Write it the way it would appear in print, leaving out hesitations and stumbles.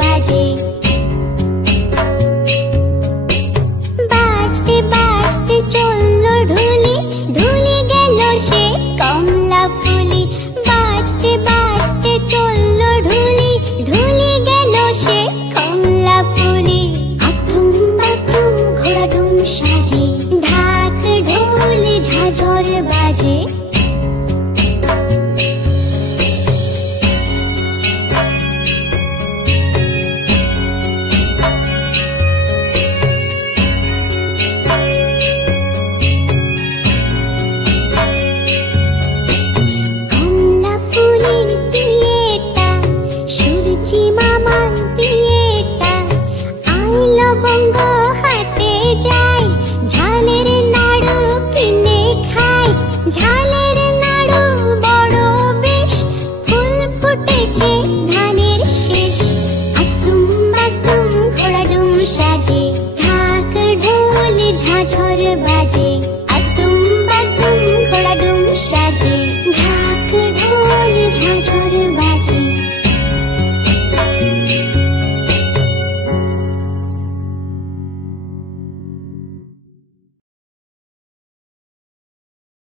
বাজে। বাজতে বাজতে চললো ঢুলি, ঢুলি গেল সে কমলা ফুলি। বাজতে বাজতে চললো ঢুলি, ঢুলি গেল সে কমলা ফুলি। আতুম বাতুম ঘোড়া ডুম সাজে, ঢাক ঢোল ঝাঁঝর বাজে। ঝালের নাড়ু বড় বেশ, ফুল ফুটেছে ধান